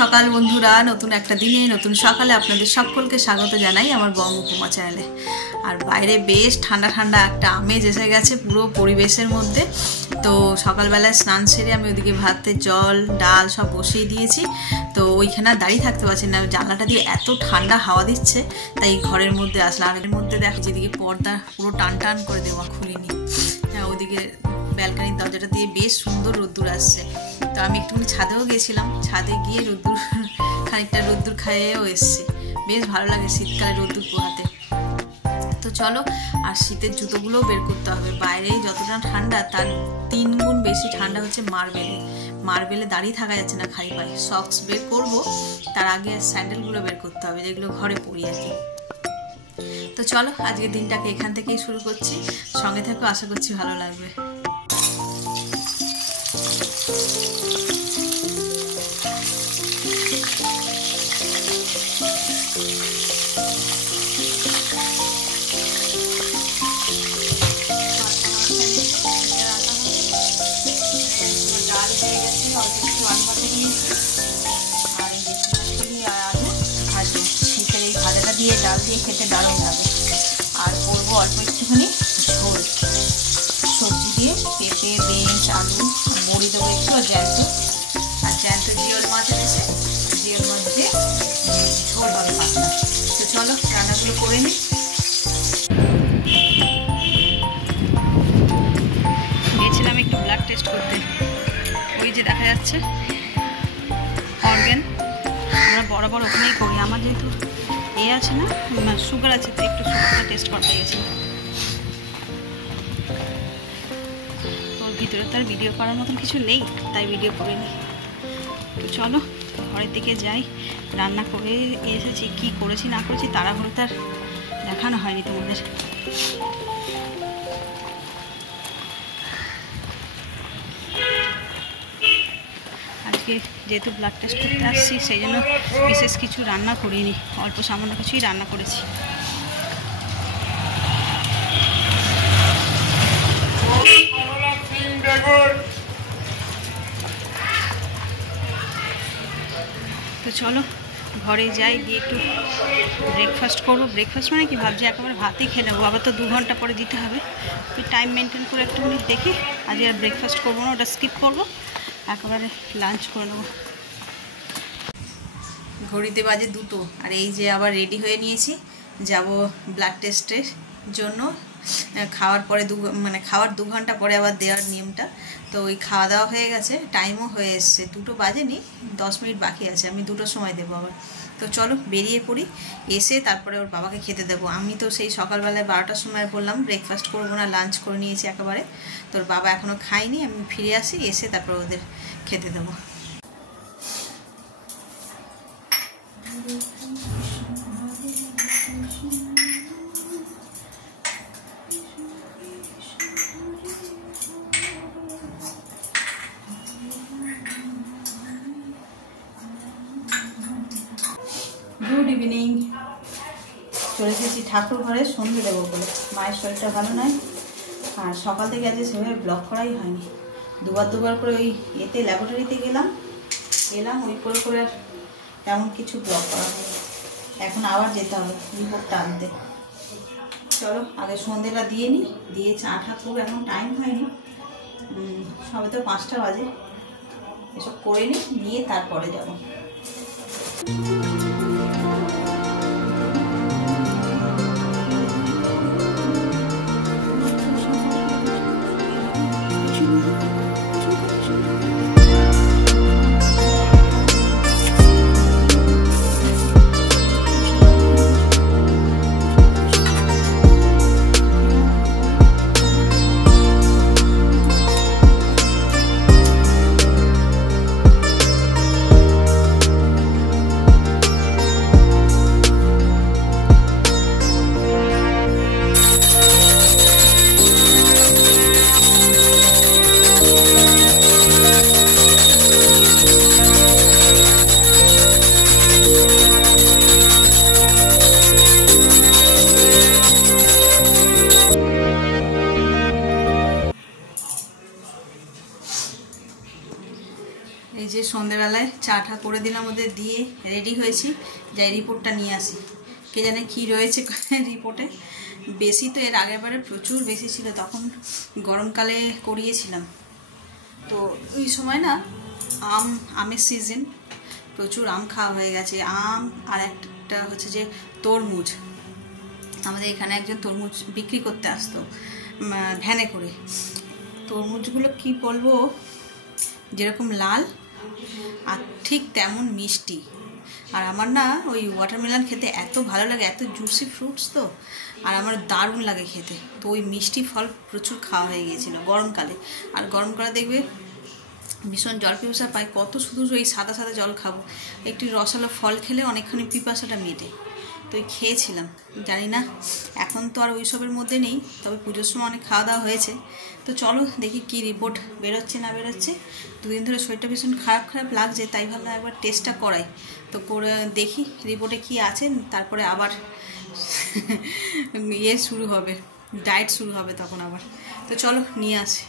সকাল বন্ধুরা, নতুন একটা দিনে নতুন সকালে আপনাদের সকলকে স্বাগত জানাই আমার বঙ্গকুমা চ্যানেলে। আর বাইরে বেশ ঠান্ডা ঠান্ডা একটা আমেজ এসে গেছে পুরো পরিবেশের মধ্যে। তো সকালবেলায় স্নান সেরে আমি ওদিকে ভাতের জল ডাল সব বসিয়ে দিয়েছি। তো ওইখানে দাঁড়িয়ে থাকতে পারছি না, জানলাটা দিয়ে এত ঠান্ডা হাওয়া দিচ্ছে, তাই ঘরের মধ্যে আসলাম। আর এর মধ্যে দেখো যেদিকে পর্দা পুরো টান টান করে দেওয়া খুলিনি, হ্যাঁ ওদিকে ব্যালকানির দরজাটা দিয়ে বেশ সুন্দর রোদ্দুর আসছে। তো আমি একটুখানি ছাদেও গিয়েছিলাম, ছাদে গিয়ে রোদ্দুর খানিকটা রোদ্দুর খাইয়েও এসছি। বেশ ভালো লাগে শীতকালে রোদ্দুর পোহাতে। তো চলো, আর শীতের জুতোগুলোও বের করতে হবে। বাইরে যতটা ঠান্ডা তার 3 গুণ বেশি ঠান্ডা হচ্ছে মার্বেলে দাঁড়িয়ে থাকা যাচ্ছে না খালি পায়ে। সক্স বের করবো, তার আগে স্যান্ডেলগুলো বের করতে হবে যেগুলো ঘরে পরি আর কি। তো চলো, আজকের দিনটাকে এখান থেকেই শুরু করছি। সঙ্গে থাকো, আশা করছি ভালো লাগবে। দিয়ে ডাল দিয়ে খেতে দারুণ লাগে। আর করবো অল্প একটুখানি ঝোল সবজি দিয়ে, পেঁপে বিনস আলু বড়ি দেবো একটু, আর জ্যান্ত জিওল মাছ এনেছে, জিওল মাছ দিয়ে ঝোল হবে পাতলা। তো চলো রান্নাগুলো করে নিই। গিয়েছিলাম একটু ব্লাড টেস্ট করতে, ওই যে দেখা যাচ্ছে অর্গান, আমরা বরাবর ওখানেই করি। আমার যেহেতু আছে না সুগার আছে, তো একটু সুগারটা টেস্ট করতে গেছি। ওর ভিতরে তার ভিডিও করার মতন কিছু নেই, তাই ভিডিও করে নিই। তো চলো ঘরের দিকে যাই। রান্না করে এসেছি, কি করেছি না করেছি তাড়াহুড়ো তার দেখানো হয়নি তোমাদের। আজকে যেহেতু ব্লাড টেস্ট করতে আসছি, সেই জন্য বিশেষ কিছু রান্না করিনি, অল্প সামান্য কিছুই রান্না করেছি। তো চলো ঘরে যাই, গিয়ে একটু ব্রেকফাস্ট করবো। ব্রেকফাস্ট মানে কি ভাবছি একেবারে ভাতই খেয়ে নেবো, আবার তো 2 ঘন্টা পরে দিতে হবে। তুই টাইম মেনটেন করে একটু মিনিট দেখি। আজকে আর ব্রেকফাস্ট করবো না, ওটা স্কিপ করবো, একেবারে লাঞ্চ করে নেবো। ঘড়িতে বাজে 2টো, আর এই যে আবার রেডি হয়ে নিয়েছি, যাব ব্লাড টেস্টের জন্য। খাওয়ার পরে খাওয়ার 2 ঘন্টা পরে আবার দেওয়ার নিয়মটা। তো ওই খাওয়া দাওয়া হয়ে গেছে, টাইমও হয়ে এসছে, 2টো বাজেনি, 10 মিনিট বাকি আছে, আমি 2টোর সময় দেবো আবার। তো চলো বেরিয়ে পড়ি, এসে তারপরে ওর বাবাকে খেতে দেবো। আমি তো সেই সকালবেলায় 12টার সময় বললাম ব্রেকফাস্ট করবো না, লাঞ্চ করে নিয়েছি একেবারে। তোর বাবা এখনও খায়নি, আমি ফিরে আসি, এসে তারপর ওদের খেতে দেবো। Good evening. চলে এসেছি ঠাকুর ঘরে সন্ধে দেবো বলে। মায়ের শরীরটা ভালো নয়, আর সকাল থেকে আজকে সেভাবে ব্লগ করাই হয়নি। দুবার করে ওই ল্যাবরেটরিতে এলাম, ওই করে আর তেমন কিছু ব্লগ করা হয়নি। এখন আবার যেতে হবে রিপোর্টটা আনতে। চলো আগে সন্ধেটা দিয়ে নিই, দিয়ে চা ঠাকুর, এখন টাইম হয়নি, সবে তো 5টা বাজে। এসব করে নিয়ে তারপরে যাবো। সকালবেলায় চাটা করে দিলাম, ওদের দিয়ে রেডি হয়েছি, যাই রিপোর্টটা নিয়ে আসি। কে জানে কী রয়েছে রিপোর্টে। বেশি তো এর আগের বারে প্রচুর বেশি ছিল, তখন গরমকালে করিয়েছিলাম। তো ওই সময় না আমের সিজন, প্রচুর আম খাওয়া হয়ে গেছে। আম আর একটা হচ্ছে যে তরমুজ, আমাদের এখানে একজন তরমুজ বিক্রি করতে আসতো ভ্যানে করে। তরমুজগুলো কি বলবো, যেরকম লাল আর ঠিক তেমন মিষ্টি। আর আমার না ওই ওয়াটারমেলন খেতে এত ভালো লাগে, এত জুসি ফ্রুটস তো, আর আমার দারুণ লাগে খেতে। তো ওই মিষ্টি ফল প্রচুর খাওয়া হয়ে গিয়েছিলো গরমকালে। আর গরমকালে দেখবে ভীষণ জল পিপাসা পাই, কত শুধু ওই সাদা সাদা জল খাবো, একটি রসালো ফল খেলে অনেকখানি পিপাসাটা মেটে। তো ওই খেয়েছিলাম, জানি না এখন তো আর ওইসবের মধ্যে নেই, তবে পুজোর সময় অনেক খাওয়া দাওয়া হয়েছে। তো চলো দেখি কি রিপোর্ট বেরোচ্ছে না বেরোচ্ছে। দুদিন ধরে শরীরটা ভীষণ খারাপ খারাপ লাগছে, তাই ভাবলাম একবার টেস্টটা করাই। তো করে দেখি রিপোর্টে কি আছে, তারপরে আবার শুরু হবে, ডায়েট শুরু হবে তখন আবার। তো চলো নিয়ে আসি।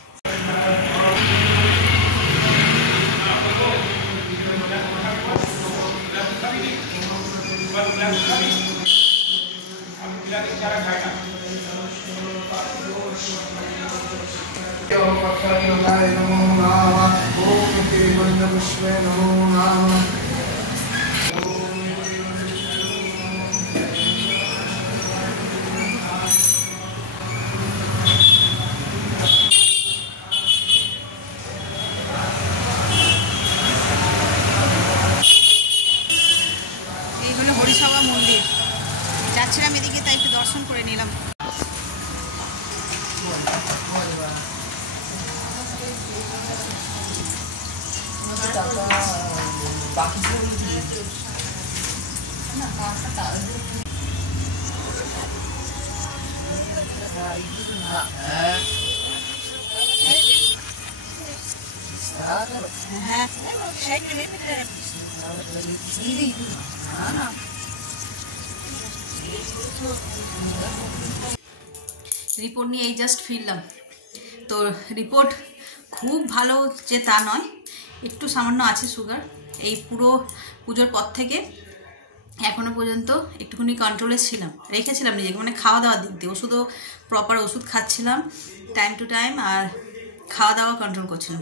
হরিসভা মন্দির যাচ্ছিলাম এদিকে, তাই একটু দর্শন করে নিলাম। হ্যাঁ রিপোর্ট নিয়ে এই জাস্ট ফিরলাম। তো রিপোর্ট খুব ভালো যে তা নয়, একটু সামান্য আছে সুগার। এই পুরো পুজোর পর থেকে এখনও পর্যন্ত একটুখানি কন্ট্রোলে ছিলাম, রেখেছিলাম নিজেকে, মানে খাওয়া দাওয়ার দিক দিয়ে ওষুধও প্রপার ওষুধ খাচ্ছিলাম টাইম টু টাইম, আর খাওয়া দাওয়া কন্ট্রোল করছিলাম।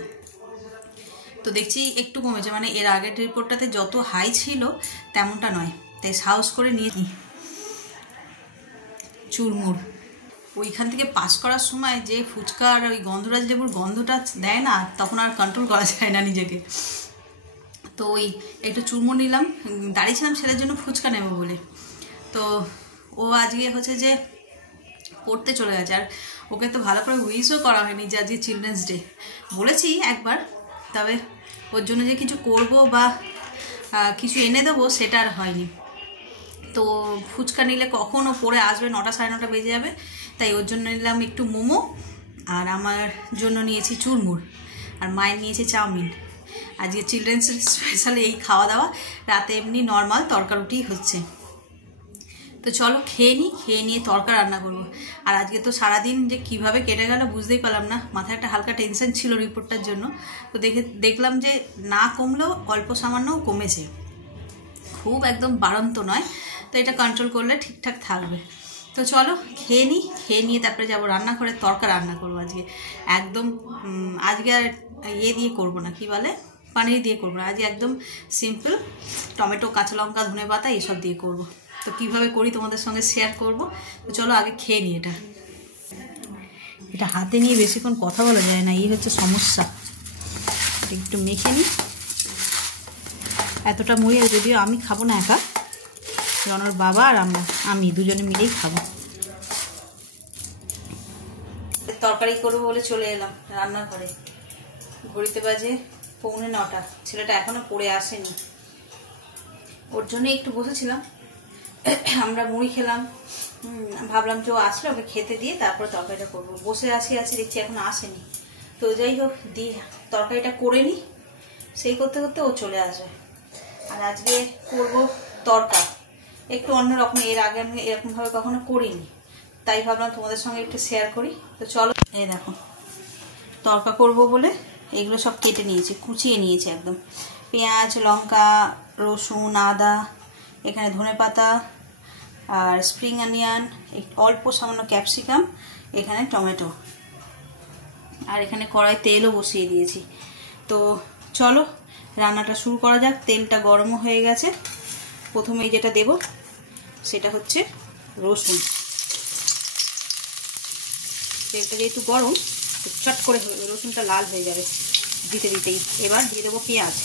তো দেখছি একটু কমেছে, মানে এর আগের রিপোর্টটাতে যত হাই ছিল তেমনটা নয়। তাই সাহস করে নিয়ে চুরমুর ওইখান থেকে পাস করার সময় যে ফুচকার ওই গন্ধরাজ লেবুর গন্ধটা দেয় না, তখন আর কন্ট্রোল করা যায় না নিজেকে। তো ওই একটু চুরমুর নিলাম, দাঁড়িয়েছিলাম ছেলের জন্য ফুচকা নেব বলে। তো ও আজকে হচ্ছে যে পড়তে চলে গেছে, আর ওকে তো ভালো করে উইশও করা হয়নি যে আজকে চিলড্রেন্স ডে। বলেছি একবার, তবে ওর জন্য যে কিছু করব বা কিছু এনে দেবো সেটা আর হয়নি। তো ফুচকা নিলে কখন ও পড়ে আসবে, 9টা সাড়ে 9টা বেজে যাবে, তাই ওর জন্য নিলাম একটু মোমো, আর আমার জন্য নিয়েছি চুরমুর, আর মায়ের নিয়েছে চাউমিন। আজকে চিলড্রেন্স স্পেশাল এই খাওয়া দাওয়া, রাতে এমনি নর্মাল তরকা রুটি হচ্ছে। তো চলো খেয়ে নিই, খেয়ে নিয়ে তরকা রান্না করবো। আর আজকে তো সারাদিন যে কিভাবে কেটে গেল বুঝতেই পারলাম না, মাথায় একটা হালকা টেনশন ছিল রিপোর্টটার জন্য। তো দেখলাম যে না কমলেও অল্প সামান্যও কমেছে, খুব একদম বাড়ন্ত নয়। তো এটা কন্ট্রোল করলে ঠিকঠাক থাকবে। তো চলো খেয়ে নিই, খেয়ে নিয়ে তারপরে যাবো রান্নাঘরে, তরকা রান্না করবো আজকে। একদম আজকে আর দিয়ে করবো না, কি বলে, পানির দিয়ে করবো না, আজকে একদম সিম্পল টমেটো, কাঁচা লঙ্কা, ধনে পাতা এইসব দিয়ে করবো। তো কীভাবে করি তোমাদের সঙ্গে শেয়ার করব। তো চলো আগে খেয়ে নিই। এটা হাতে নিয়ে বেশিক্ষণ কথা বলা যায় না, এই হচ্ছে সমস্যা। একটু মেখে নিই, এতটা মুড়ি, যদিও আমি খাবো না একা, রনর বাবা আর আমি দুজনে মিলেই খাবো। তরকারি করবো বলে চলে এলাম রান্নাঘরে, ঘড়িতে বাজে 8:45। ছেলেটা এখনো পড়ে আসেনি, ওর জন্য একটু বসেছিলাম, আমরা মুড়ি খেলাম, ভাবলাম যে ও আসলে ওকে খেতে দিয়ে তারপরে তরকারিটা করবো। বসে আছি দেখছি এখন আসেনি। তো যাই হোক, দিয়ে তরকারিটা করে নিই, সেই করতে করতে ও চলে আসবে। আর আজকে করব তরকা একটু অন্যরকম, এর আগে আমি এরকমভাবে কখনো করিনি, তাই ভাবলাম তোমাদের সঙ্গে একটু শেয়ার করি। তো চলো, এই দেখো তরকা করব বলে এগুলো সব কেটে নিয়েছি, কুচিয়ে নিয়েছি একদম। পেঁয়াজ, লঙ্কা, রসুন, আদা, এখানে ধনেপাতা আর স্প্রিং অনিয়ন, অল্প সামান্য ক্যাপসিকাম, এখানে টমেটো, আর এখানে কড়াই তেলও বসিয়ে দিয়েছি। তো চলো রান্নাটা শুরু করা যাক। তেলটা গরমও হয়ে গেছে। প্রথমে যেটা দেব সেটা হচ্ছে রসুন। তেলটা যেহেতু গরম চট করে রসুনটা লাল হয়ে যাবে দিতে দিতেই। এবার দিয়ে দেবো পেঁয়াজ।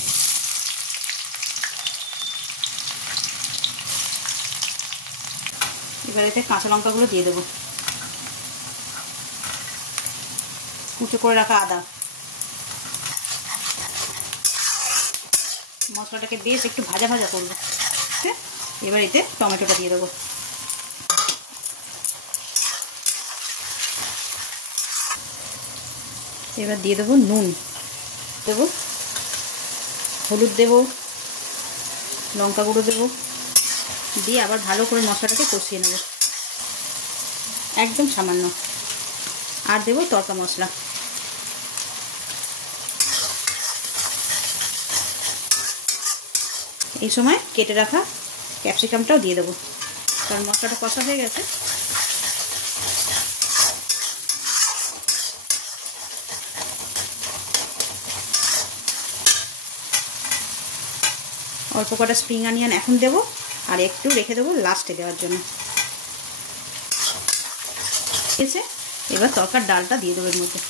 এবার এতে কাঁচা লঙ্কাগুলো দিয়ে দেবো, কুচো করে রাখা আদা। মশলাটাকে বেশ একটু ভাজা ভাজা করবো। ঠিক আছে, এবার এতে টমেটোটা দিয়ে দেবো। এবার দিয়ে দেবো নুন, দেবো হলুদ, দেবো লঙ্কা গুঁড়ো, দেবো দিয়ে আবার ভালো করে মশলাটাকে কষিয়ে নেব একদম সামান্য। আর দেবো তড়কা মশলা। এই সময় কেটে রাখা ক্যাপসিকামটাও দিয়ে দেবো, কারণ মশলাটা কষা হয়ে গেছে। অল্প কটা স্প্রিং অনিয়ন এখন দেবো, আর একটু রেখে দেবো লাস্টে দেওয়ার জন্য। ঠিক আছে, এবার তরকার ডালটা দিয়ে দেবো এর মধ্যে।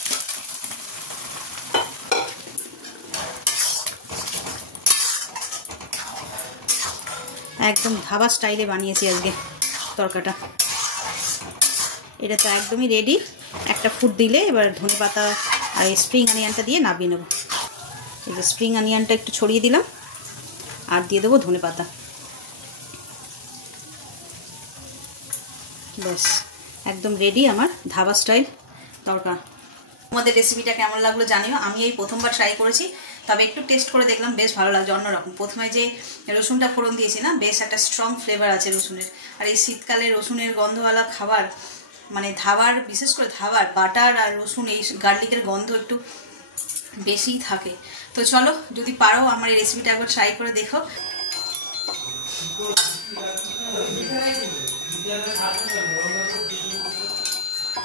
একদম ধাবা স্টাইলে বানিয়েছি আজকে তরকাটা। এটা তো একদমই রেডি। একটা ফুট দিলে এবার ধনেপাতা আর এই স্প্রিং অনিয়নটা দিয়ে নামিয়ে নেব। এই যে স্প্রিং অনিয়নটা একটু ছড়িয়ে দিলাম, আর দিয়ে দেবো ধনেপাতা। ব্যাস একদম রেডি আমার ধাবা স্টাইল তরকা। তোমাদের রেসিপিটা কেমন লাগলো জানিও। আমি এই প্রথমবার ট্রাই করেছি, তবে একটু টেস্ট করে দেখলাম, বেশ ভালো লাগছে, অন্যরকম। প্রথমে যে রসুনটা ফোড়ন দিয়েছি না, বেশ একটা স্ট্রং ফ্লেভার আছে রসুনের। আর এই শীতকালে রসুনের গন্ধওয়ালা খাবার, মানে ধাবার, বিশেষ করে ধাবার বাটার আর রসুন, এই গার্লিকের গন্ধ একটু বেশিই থাকে। তো চলো, যদি পারো আমার এই রেসিপিটা একবার ট্রাই করে দেখো।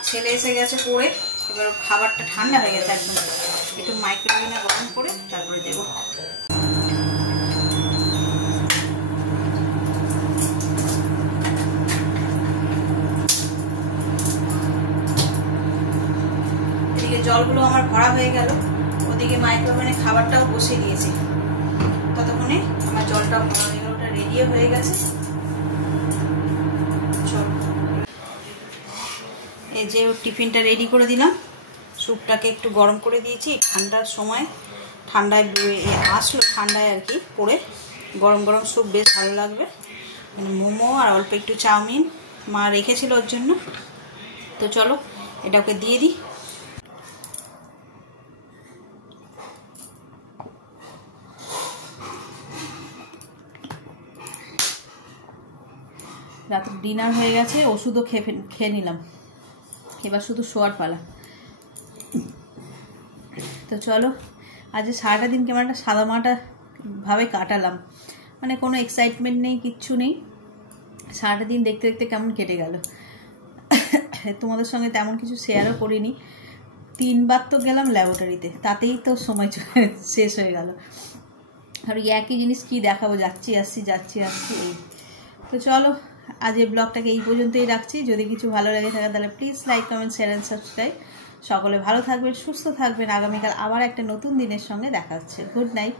ছেলে এসে গেছে পড়ে, এবার খাবারটা ঠান্ডা হয়ে গেছে একদম, একটু মাইক্রোওয়েভে গরম করে তারপরে দেবো। এদিকে জলগুলো আমার ভরা হয়ে গেল, ওদিকে মাইক্রোওয়েভে খাবারটাও বসিয়ে দিয়েছি। ততক্ষণে আমার জলটাও ভরা হয়ে গেল, ওটা রেডিও হয়ে গেছে। এই যে টিফিনটা রেডি করে দিলাম। স্যুপটাকে একটু গরম করে দিয়েছি ঠান্ডার সময়, ঠান্ডায় আসলো ঠান্ডায় আর কি পড়ে। গরম গরম স্যুপ বেশ ভালো লাগবে। মোমো আর অল্প একটু চাউমিন মা রেখেছিল ওর জন্য। তো চলো এটা ওকে দিয়ে দিই। রাতের ডিনার হয়ে গেছে, ওষুধও খেয়ে নিলাম, এবার শুধু শোয়ার পালা। তো চলো, আজ সারাটা দিন কেমন একটা সাদামাটা ভাবে কাটালাম, মানে কোনো এক্সাইটমেন্ট নেই, কিচ্ছু নেই। সারাটা দিন দেখতে দেখতে কেমন কেটে গেল। তোমাদের সঙ্গে তেমন কিছু শেয়ারও করিনি। 3 বার তো গেলাম ল্যাবরেটরিতে, তাতেই তো সময় শেষ হয়ে গেল। আর একই জিনিস কি দেখাবো, যাচ্ছি আসছি যাচ্ছি আসছি এই। তো চলো আজ এই ব্লগটাকে এই পর্যন্তই রাখছি। যদি কিছু ভালো লাগে থাকে তাহলে please like, comment, share and subscribe. সকলে ভালো থাকবেন, সুস্থ থাকবেন। আগামীকাল আবার একটা নতুন দিনের সঙ্গে দেখা হচ্ছে। Good night.